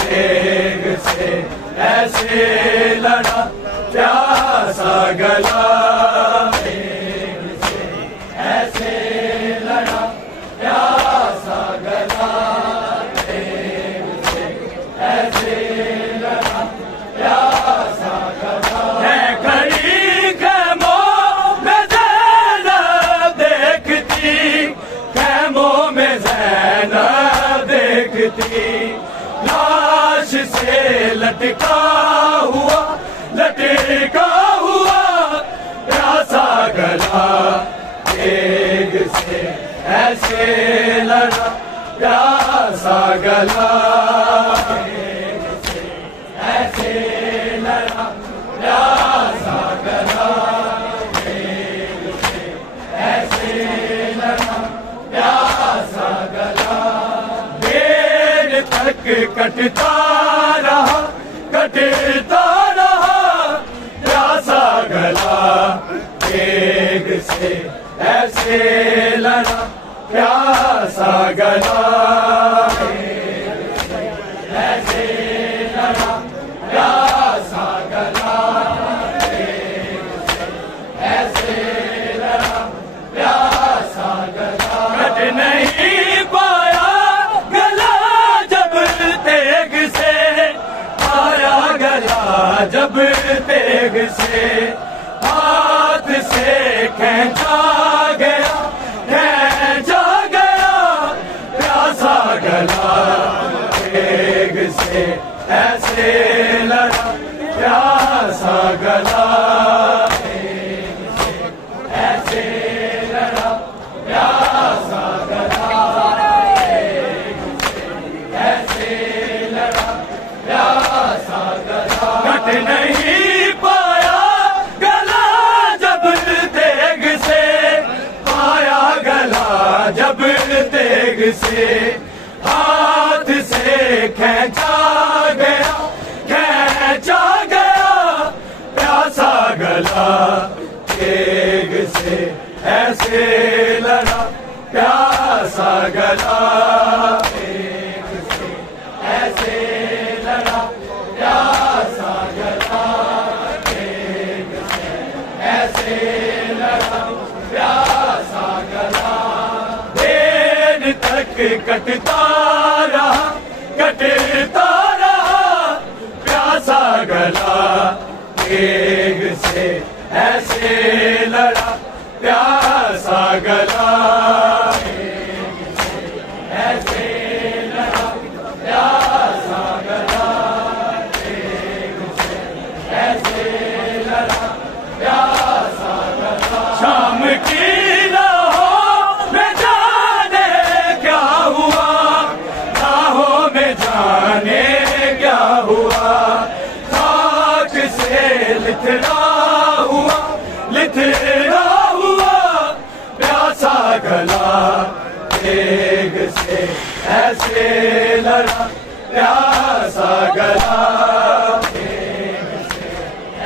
तेग से ऐसे लड़ा प्यासा गला, तेग से ऐसे लड़ा प्यासा गला, तेग से ऐसे लड़ा प्यासा गला। है खड़ी खैमों में ज़ैनब देखती, खैमों में ज़ैनब देखती, लाश से लटका हुआ प्यासा गला, तेग से ऐसे लड़ा प्यासा गला, तेग से ऐसे लड़ा प्यासा गला, तेग से ऐसे लड़ा प्यासा गला। देर तक कटता रहा प्यासा गला, तेग से ऐसे लड़ा प्यासा गला, तेग से ऐसे लड़ा प्यासा गला, तेग से ऐसे लड़ा प्यासा गला। कट नहीं पाया गला जब तेग से, आया गला जब तेग से, हाथ से खींचा गया प्यासा गला, तेग से ऐसे लड़ा प्यासा गला, तेग से ऐसे लड़ा प्यासा गला, तेग से ऐसे लड़ा प्यासा गला। कट नहीं पाया गला जब तेग से, पाया गला जब तेग से, हाथ से खींचा गया प्यासा गला, तेग से ऐसे लड़ा प्यासा गला, तेग से ऐसे लड़ा प्यासा गला, तेग से ऐसे लड़ा प्यासा गला। देर तक कटता रहा प्यासा गला, तेग से ऐसे लड़ा प्यासा गला, तेग से ऐसे लड़ा प्यासा गला, तेग से ऐसे लड़ा प्यासा गला। शाम की राहों में जाने क्या हुआ, राहों में जाने क्या हुआ, खाक से लिथड़ा हुआ प्यासा गला, तेग से ऐसे लड़ा प्यासा गला, तेग से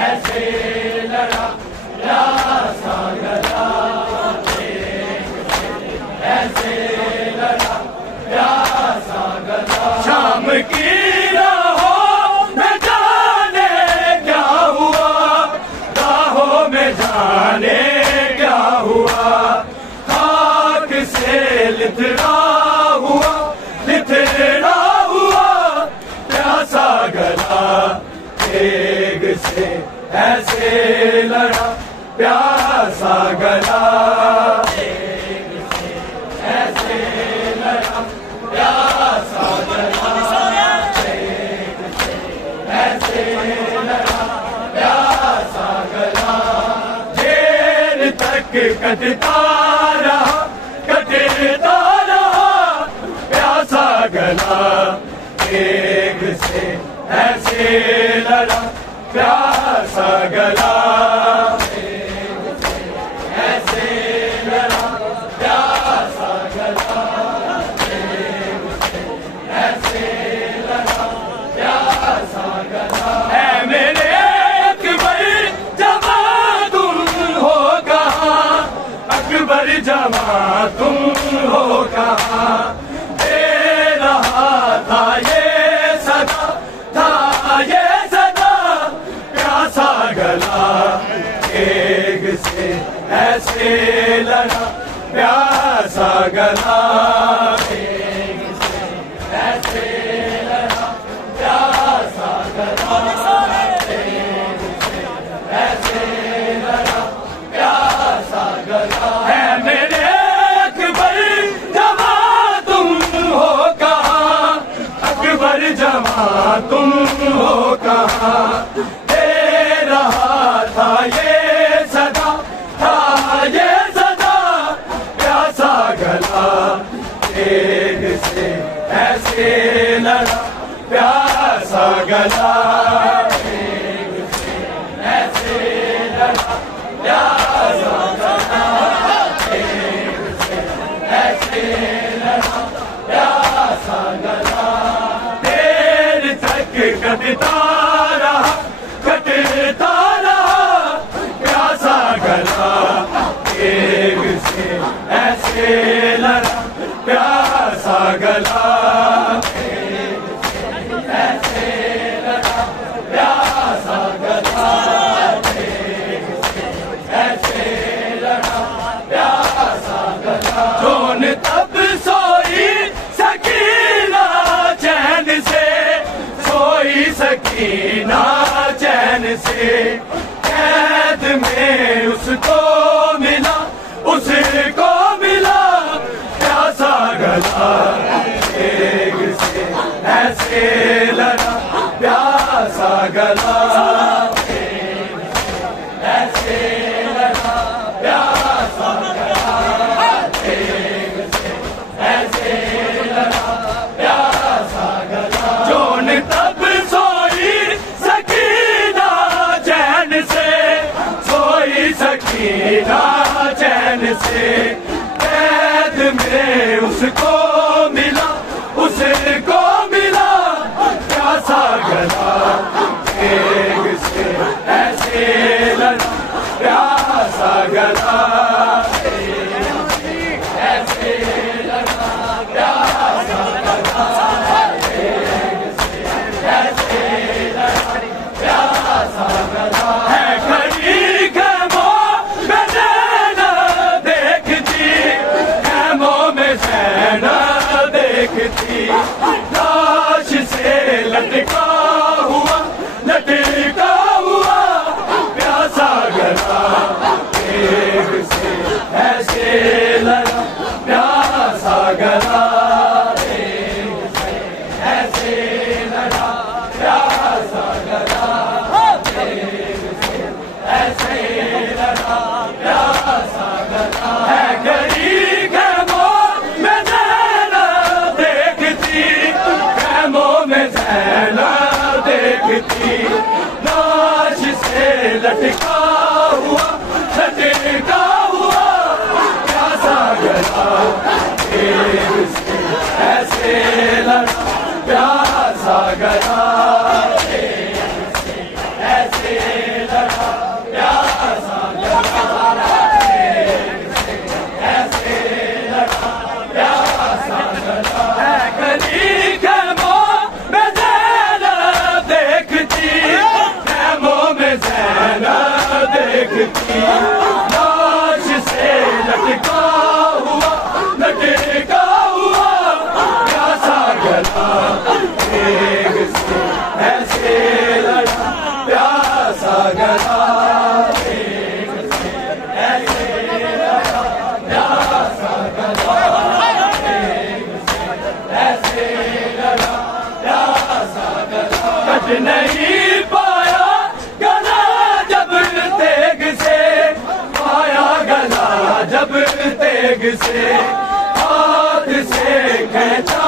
ऐसे लड़ा प्यासा गला, तेग से ऐसे लड़ा प्यासा गला। शाम की राहों में जाने क्या हुआ, राहों में जाने क्या हुआ, खाक से लिथड़ा हुआ प्यासा गला, तेग से ऐसे लड़ा प्यासा गला, तेग से ऐसे लड़ा प्यासा गला, तेग से ऐसे लड़ा प्यासा गला। देर तक कटता रहा प्यासा गला, तेग से ऐसे लड़ा प्यासा गला, तेग से ऐसे लड़ा प्यासा गला, तेग से ऐसे लड़ा प्यासा गला। है मेरे अकबर जवां तुम हो कहाँ, अकबर जवां तुम हो कहाँ, दे रहा था ये ऐसे लड़ा प्यासा गला, ऐसे लड़ा प्यासा गला, ऐसे लड़ा प्यासा गला। है मेरे अकबर जमा तुम हो कहाँ, अकबर जमा तुम हो कहाँ, दे रहा था ये सदा, था ये सदा प्यासा गला, तेग से ऐसे लड़ा प्यासा गला, तेग से ऐसे लड़ा प्यासा गला, तेग से ऐसे लड़ा प्यासा गला। देर तक कटता रहा, कटता रहा प्यासा गला, तेग से ऐसे लड़ा प्यासा गला, तेग से ऐसे लड़ा प्यासा गला, तेग से ऐसे लड़ा प्यासा गला। जोन तब सोई सकीना चैन से, सोई सकीना चैन से, कैद में उसको मिला, उसको मिला प्यासा गला, तेग से ऐसे लड़ा प्यासा गला, तेग से ऐसे लड़ा प्यासा गला, तेग से ऐसे लड़ा प्यासा गला। जोन तब सोई सकीना चैन से, सोई सकीना चैन से, कैद में उसको मिला, उसको मिला प्यासा गला, तेग से ऐसे लड़ा प्यासा गला, तेग से ऐसे लड़ा प्यासा गला, तेग से ऐसे लड़ा प्यासा गला। है खड़ी खैमों में ज़ैनब देखती, खैमों में ज़ैनब देखती, लाश से लटका हुआ, लटका हुआ प्यासा गला, तेग से ऐसे लड़ा प्यासा गला, तेग से ऐसे लड़ा प्यासा गला, तेग से ऐसे लड़ा प्यासा गला। है घड़ी खैमों में ज़ैनब देखती, खैमों में ज़ैनब देखती, लाश से लटका हुआ, लटका हुआ प्यासा गला, तेग से ऐसे लड़ा प्यासा गला, तेग से ऐसे लड़ा प्यासा गला, तेग से ऐसे लड़ा प्यासा गला। है गली खैमों में ज़ैनब देखती, खैमों में ज़ैनब देखती, लाश से लटका हुआ, लटका हुआ प्यासा गला, तेग से ऐसे लड़ा प्यासा गला, तेग से ऐसे लड़ा प्यासा गला, तेग से ऐसे लड़ा प्यासा गला। कट नहीं पाया गला जब तेग से, पाया गला जब तेग से, हाथ से खेचा